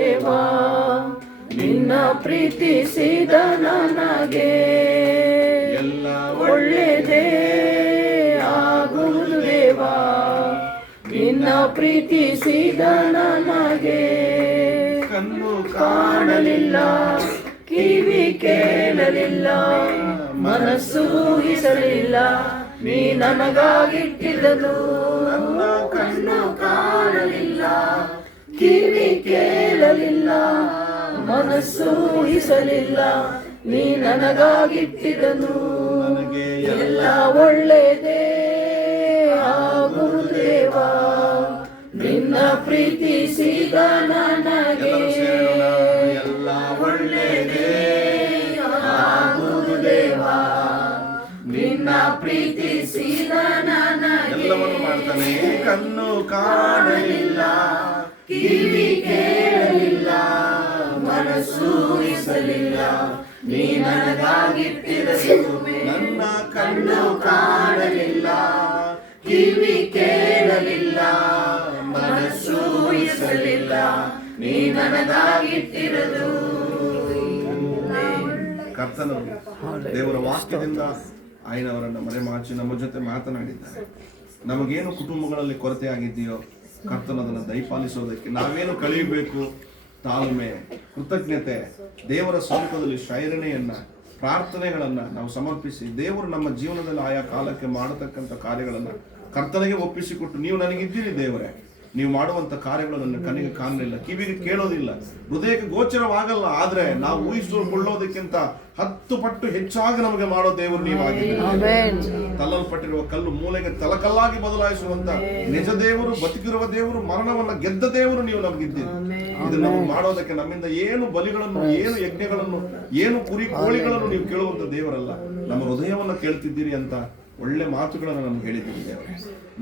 ದೇವಾ ನಿನ್ನ ಪ್ರೀತಿಸಿದ ನನಗೆ ಎಲ್ಲ ಒಳ್ಳೆಯದೇ ಆಗುವುದು ದೇವಾ ನಿನ್ನ ಪ್ರೀತಿಸಿದ ನನಗೆ ಕಣ್ಣು ಕಾಣಲಿಲ್ಲ ಕಿವಿ ಕೇಳಲಿಲ್ಲ ಮನಸ್ಸು ಊಹಿಸಲಿಲ್ಲ ನೀ ನನಗಾಗಿಟ್ಟಿದ್ದನು ನನ್ನ ಕಣ್ಣು ಕಾಣಲಿಲ್ಲ ಕಿವಿ ಕೇಳಲಿಲ್ಲ ಮನಸ್ಸು ಊಹಿಸಲಿಲ್ಲ ನೀ ನನಗಾಗಿಟ್ಟಿದ್ದನು ನನಗೆ ಎಲ್ಲ ಒಳ್ಳೆಯದೇ ಆಗುವುದು ದೇವಾ ನಿನ್ನ ಪ್ರೀತಿಸಿದ ನನಗೆ ಎಲ್ಲ ಒಳ್ಳೆಯದೇ ಆಗುವುದು ದೇವಾ ನಿನ್ನ ಪ್ರೀತಿಸಿದ ನನಗೆ ಎಲ್ಲವನ್ನು ಮಾಡ್ತಾನೆ. ಕಣ್ಣು ಕಾಣಲಿಲ್ಲ ಕಿವಿ ಕೇಳಲಿಲ್ಲ ಮನಸ್ಸು ಊಹಿಸಲಿಲ್ಲ ನೀ ನನಗಾಗಿಟ್ಟಿದ್ದನು ನನ್ನ ಕಣ್ಣು ಕಾಣಲಿಲ್ಲ ಕಿವಿ ಕೇಳಲಿಲ್ಲ ಮನಸ್ಸು ಊಹಿಸಲಿಲ್ಲ ನೀ ನನಗಾಗಿಟ್ಟಿರದು. ಕರ್ತನು ದೇವರ ವಾಕ್ಯದಿಂದ ಆಯ್ನವರನ್ನು ಮರೆಮಾಚಿ ನಮ್ಮ ಜೊತೆ ಮಾತನಾಡಿದ್ದಾರೆ. ನಮಗೇನು ಕುಟುಂಬಗಳಲ್ಲಿ ಕೊರತೆ ಆಗಿದೆಯೋ ಕರ್ತನು ಅದನ್ನು ದಯಪಾಲಿಸೋದಕ್ಕೆ ನಾವೇನು ಕಲಿಯಬೇಕು? ತಾಳ್ಮೆ, ಕೃತಜ್ಞತೆ, ದೇವರ ಸಮ್ಮುಖದಲ್ಲಿ ಶೈರಣೆಯನ್ನ, ಪ್ರಾರ್ಥನೆಗಳನ್ನ ನಾವು ಸಮರ್ಪಿಸಿ ದೇವರು ನಮ್ಮ ಜೀವನದಲ್ಲಿ ಆಯಾ ಕಾಲಕ್ಕೆ ಮಾಡತಕ್ಕಂಥ ಕಾರ್ಯಗಳನ್ನ ಕರ್ತನಿಗೆ ಒಪ್ಪಿಸಿಕೊಟ್ಟು, ನೀವು ನನಗಿದ್ದೀರಿ ದೇವರೇ, ನೀವು ಮಾಡುವಂತ ಕಾರ್ಯಗಳು ನನ್ನ ಕಣ್ಣಿಗೆ ಕಾಣಲಿಲ್ಲ, ಕಿವಿಗೆ ಕೇಳೋದಿಲ್ಲ, ಹೃದಯಕ್ಕೆ ಗೋಚರವಾಗಲ್ಲ, ಆದ್ರೆ ನಾವು ಊಹಿಸಿಕೊಳ್ಳೋದಕ್ಕಿಂತ 10 ಪಟ್ಟು ಹೆಚ್ಚಾಗಿ ನಮಗೆ ಮಾಡೋ ದೇವರು ನೀವಾಗಿದ್ದೀರಿ. ತಲ್ಲಲ್ಪಟ್ಟಿರುವ ಕಲ್ಲು ಮೂಲೆಗೆ ತಲಕಲ್ಲಾಗಿ ಬದಲಾಯಿಸುವಂತ ನಿಜ ದೇವರು, ಬದುಕಿರುವ ದೇವರು, ಮರಣವನ್ನ ಗೆದ್ದ ದೇವರು ನೀವು ನಮಗಿದ್ದೀರಿ. ಇದು ನಾವು ಮಾಡೋದಕ್ಕೆ ನಮ್ಮಿಂದ ಏನು ಬಲಿಗಳನ್ನು, ಏನು ಯಜ್ಞಗಳನ್ನು, ಏನು ಕುರಿ ಕೋಳಿಗಳನ್ನು ನೀವು ಕೇಳುವಂತ ದೇವರಲ್ಲ, ನಮ್ಮ ಹೃದಯವನ್ನ ಕೇಳ್ತಿದ್ದೀರಿ ಅಂತ ಒಳ್ಳೆ ಮಾತುಗಳನ್ನು ನಮ್ಗೆ ಹೇಳಿದ್ದೀರಿ ದೇವರೇ.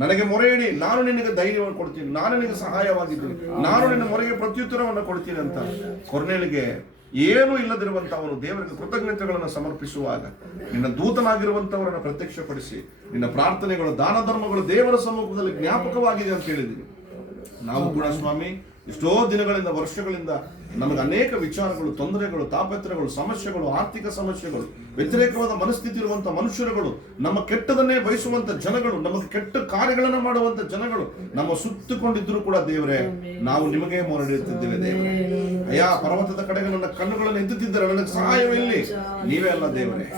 ನನಗೆ ಮೊರೆ ಇಡಿ, ನಾನು ನಿನಗೆ ಧೈರ್ಯವನ್ನು ಕೊಡ್ತೀನಿ, ನಾನು ನಿನಗೆ ಸಹಾಯವಾಗಿದ್ದೀನಿ, ನಾನು ನಿನ್ನ ಮೊರೆಗೆ ಪ್ರತ್ಯುತ್ತರವನ್ನು ಕೊಡ್ತೀನಿ ಅಂತ ಕೊರ್ನೇಲಿಗೆ ಏನೂ ಇಲ್ಲದಿರುವಂತ ಅವನು ದೇವರಿಗೆ ಕೃತಜ್ಞತೆಗಳನ್ನು ಸಮರ್ಪಿಸುವಾಗ ನಿನ್ನ ದೂತನಾಗಿರುವಂತವರನ್ನು ಪ್ರತ್ಯಕ್ಷಪಡಿಸಿ ನಿನ್ನ ಪ್ರಾರ್ಥನೆಗಳು, ದಾನ ಧರ್ಮಗಳು ದೇವರ ಸಮ್ಮುಖದಲ್ಲಿ ಜ್ಞಾಪಕವಾಗಿದೆ ಅಂತ ಹೇಳಿದ್ದೀನಿ. ನಾವು ಕೂಡ ಸ್ವಾಮಿ ಎಷ್ಟೋ ದಿನಗಳಿಂದ, ವರ್ಷಗಳಿಂದ ನಮಗೆ ಅನೇಕ ವಿಚಾರಗಳು, ತೊಂದರೆಗಳು, ತಾಪತ್ರಗಳು, ಸಮಸ್ಯೆಗಳು, ಆರ್ಥಿಕ ಸಮಸ್ಯೆಗಳು, ವ್ಯತಿರೇಕವಾದ ಮನಸ್ಥಿತಿ ಇರುವಂತ ಮನುಷ್ಯರುಗಳು, ನಮ್ಮ ಕೆಟ್ಟದನ್ನೇ ಬಯಸುವಂತ ಜನಗಳು, ನಮಗೆ ಕೆಟ್ಟ ಕಾರ್ಯಗಳನ್ನು ಮಾಡುವಂತ ಜನಗಳು ನಮ್ಮ ಸುತ್ತಕೊಂಡಿದ್ರು ಕೂಡ ದೇವರೇ, ನಾವು ನಿಮಗೆ ಮೊರೆಯಿಡುತ್ತಿದ್ದೇವೆ ದೇವರೇ. ಅಯ್ಯ, ಪರ್ವತದ ಕಡೆಗೆ ನನ್ನ ಕಣ್ಣುಗಳನ್ನು ಎತ್ತುತ್ತಿದ್ದರೆ ನನಗೆ ಸಹಾಯವಿಲ್ಲಿ, ನೀವೇ ಅಲ್ಲ ದೇವರೇ.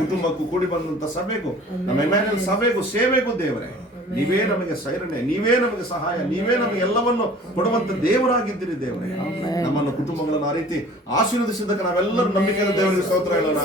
ಕುಟುಂಬಕ್ಕೂ ಕೂಡಿ ಬಂದಂತ ಸಭೆಗೂ, ನಮ್ಮ ಇಮ್ಯಾನ್ಯುಯಲ್ ಸಭೆಗೂ, ಸೇವೆಗೂ ದೇವರೇ, ನೀವೇ ನಮಗೆ ಸೈರಣೆ, ನೀವೇ ನಮಗೆ ಸಹಾಯ, ನೀವೇ ನಮಗೆ ಎಲ್ಲವನ್ನು ಕೊಡುವಂತ ದೇವರಾಗಿದ್ದೀರಿ ದೇವರೇ. ನಮ್ಮನ್ನು ಕುಟುಂಬಗಳನ್ನು ಆ ರೀತಿ ಆಶೀರ್ವದಿಸಿದ್ದಕ್ಕೆ ನಾವೆಲ್ಲರೂ ನಂಬಿಕೆಯ ದೇವರಿಗೆ ಸ್ತೋತ್ರ ಹೇಳೋಣ.